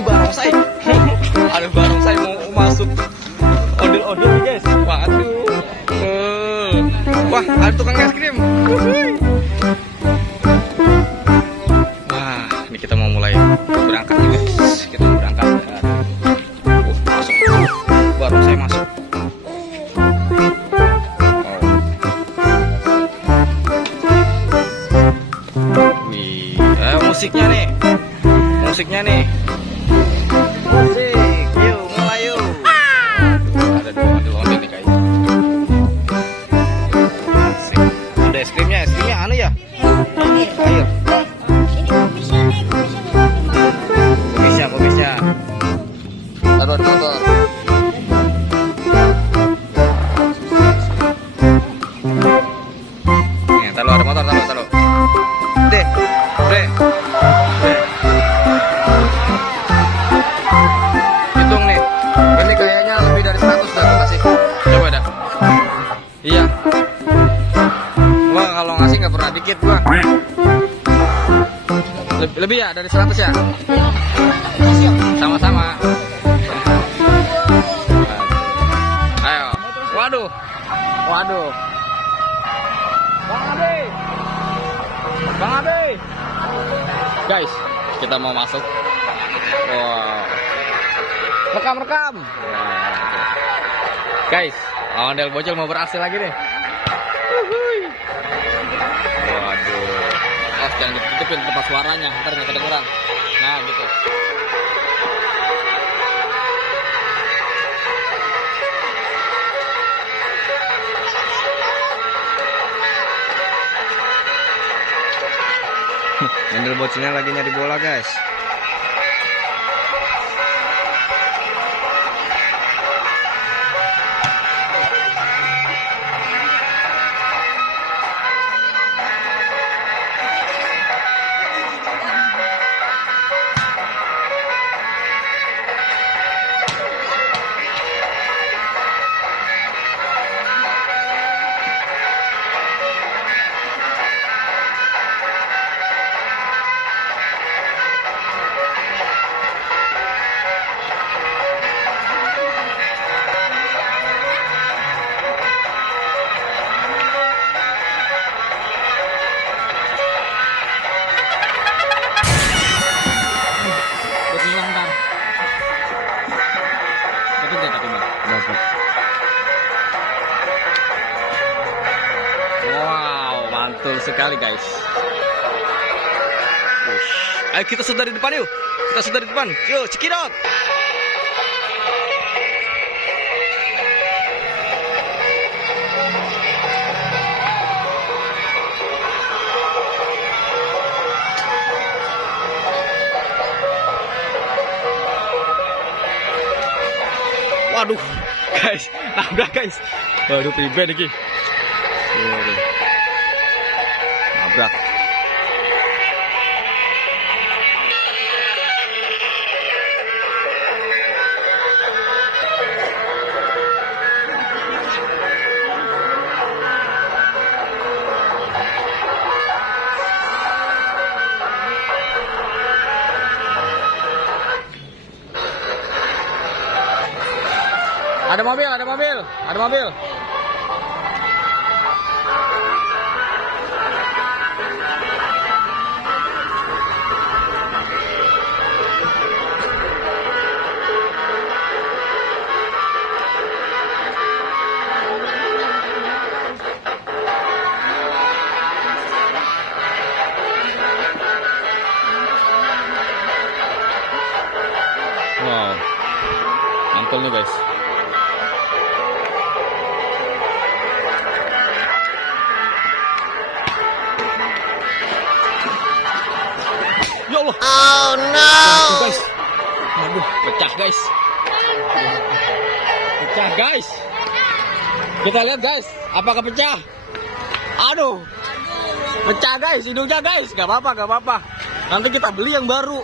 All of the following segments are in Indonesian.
ini barongsai. Ada barongsai mau masuk odol-odol guys. Waduh. Wah, ada tukang es krim. Wah, ini kita mau mulai berangkat nih guys. Kita mau berangkat. Masuk. Barongsai masuk. Musiknya nih, musik, yuk mulai yuk. Ada dua ondel-ondel nih kayaknya. Asik. Ada es krimnya anu ya? Air. Kumisnya. Taruh di motor. Nih, taruh ada motor, taruh. Deh. Hitung nih. Ini kayaknya lebih dari 100 dah aku kasih. Coba dah. Iya. Gua kalau ngasih nggak pernah dikit gua. Lebih ya dari 100 ya? Sama-sama. Ayo. Waduh. Bang Abi. Guys, kita mau masuk. Wow. Rekam. Guys, ondel bocil mau beraksi lagi nih. Waduh. Oh, jangan ditutupin tempat suaranya, ntar nggak kedengeran. Nah, gitu. Ondel bocilnya lagi nyari bola guys. Wow, mantul sekali guys. Ayo kita sudah di depan yuk. Yuk, cekidot. Waduh, guys, nabrak guys. Waduh, pribadi lagi. Nabrak. Ada mobil. Wow, mantul nih guys. Ya Allah. Oh no. Guys. Aduh, pecah guys. Kita lihat guys, apakah pecah? Aduh. Pecah guys, hidungnya guys. Gak apa-apa. Nanti kita beli yang baru.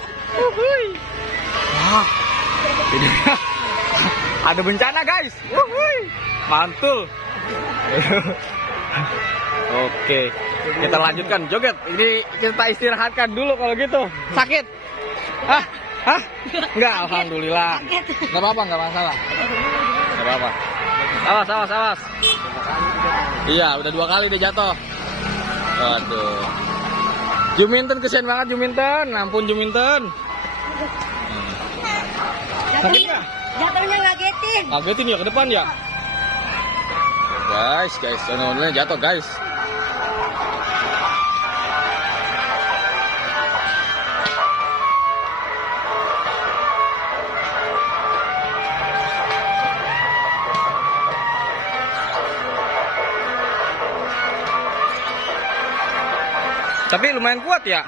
Wah. Hidungnya. Ada bencana guys. Mantul. Oke, kita lanjutkan joget. Ini kita istirahatkan dulu kalau gitu. Sakit. Hah? Enggak, alhamdulillah. Enggak apa-apa, enggak masalah. Enggak apa-apa. Awas, awas, awas. Iya, udah 2 kali dia jatuh. Waduh. Juminten kesian banget Juminten. Ampun Juminten. Sakit nggak? Jatuhnya ngagetin. Ngagetin ya ke depan ya. Guys, ondel-ondelnya jatuh guys. Tapi lumayan kuat ya.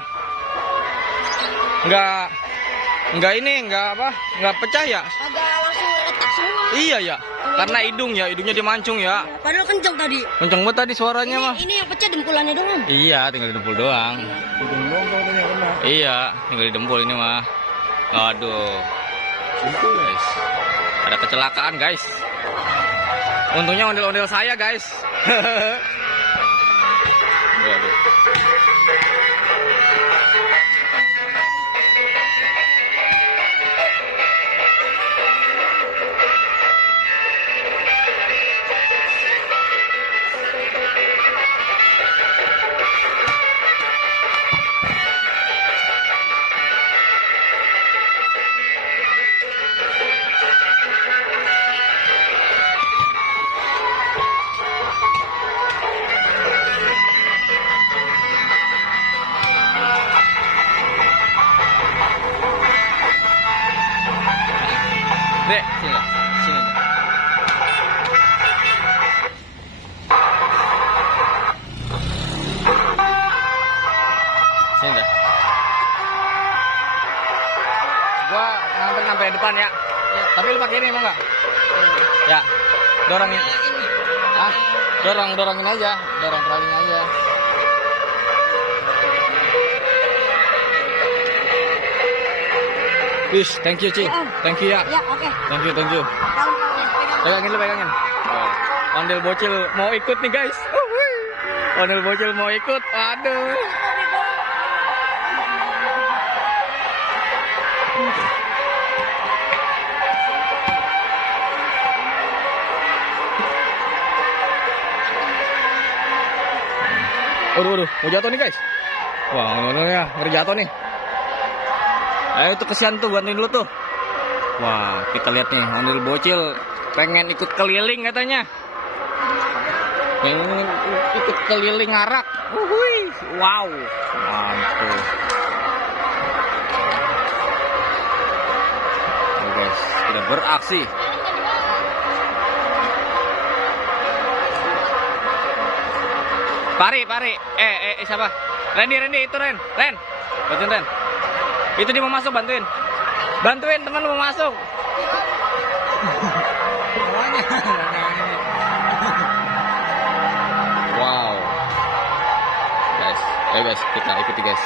Enggak ini, enggak pecah ya. Agak langsung retak semua. Iya ya. Karena hidungnya dimancung ya. Padahal kenceng tadi. Kenceng banget tadi suaranya mah. Ini yang pecah dempulannya doang. Iya, tinggal dempul doang. Iya, tinggal di dempul ini mah. Aduh. Guys. Ada kecelakaan, guys. Untungnya ondel-ondel saya, guys. Waduh. Dek, sini lah. Sini deh. Sini deh. Gua nganter sampai depan ya. Tapi lu pakai ini mau nggak? Ya. Dorongin. Ah, dorongin aja. Dorong tralinya aja. Wish, thank you, Ci. Thank you ya. Ya, oke. Thank you. Pegangin lu, pegangin. Ondel bocil mau ikut nih, guys. Ondel bocil mau ikut. Aduh. Waduh, mau jatuh nih, guys. Wah, ya, ngeri jatuh nih. Ayo tuh kesian tuh, bantuin dulu tuh. Wah, kita lihat nih, ondel bocil pengen ikut keliling katanya. Pengen ikut keliling ngarak. Wow, mantap. Oke guys, kita beraksi. Pari. Siapa? Randy, itu Ren. Bantuin Ren. Itu dia mau masuk, bantuin teman lu mau masuk. Wow. Guys, ayo guys, kita ikuti guys.